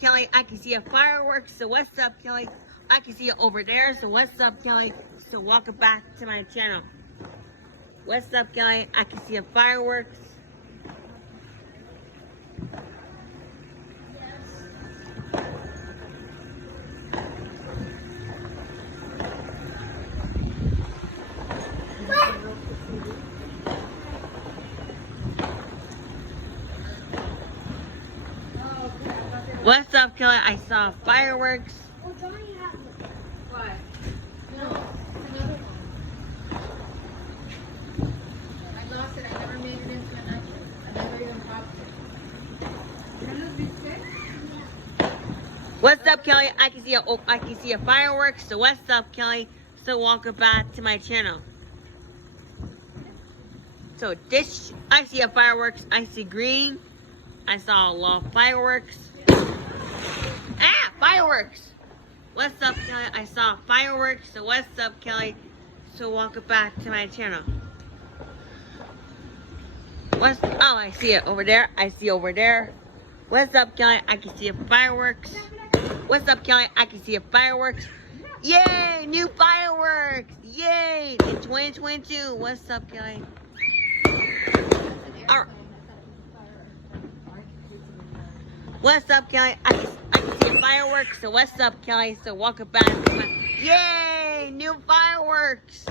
Kelly? I can see a fireworks. So what's up, Kelly? I can see it over there. So what's up, Kelly? So welcome back to my channel. What's up, Kelly? I can see a fireworks. What's up, Kelly? I saw fireworks. Well, Johnny has it. What? No, another one. I lost it. I never made it into an onion. I never even popped it. Can this be sick? What's up, Kelly? I can see a fireworks. So what's up, Kelly? So welcome back to my channel. So this, I see a fireworks. I see green. I saw a lot of fireworks. Ah, fireworks! What's up, Kelly? I saw fireworks. So what's up, Kelly? So welcome back to my channel. Oh, I see it over there. I see over there. What's up, Kelly? I can see a fireworks. What's up, Kelly? I can see a fireworks. Yay! New fireworks! Yay! In 2022. What's up, Kelly? All right. What's up, Kelly? I can see a fireworks. So what's up, Kelly? So welcome back to my... Yay! New fireworks!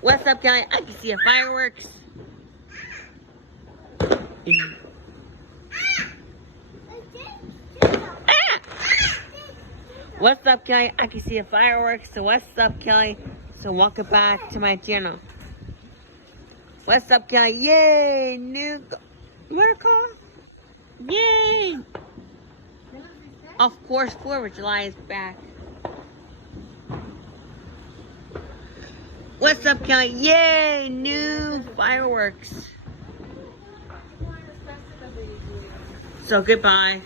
What's up, Kelly? I can see a fireworks. Ah! What's up, Kelly? I can see a fireworks. So what's up, Kelly? So welcome back to my channel. What's up, Kelly? Yay! New... What a call? Yay! Of course, 4th of July is back. What's up, Kelly? Yay! New fireworks. So goodbye.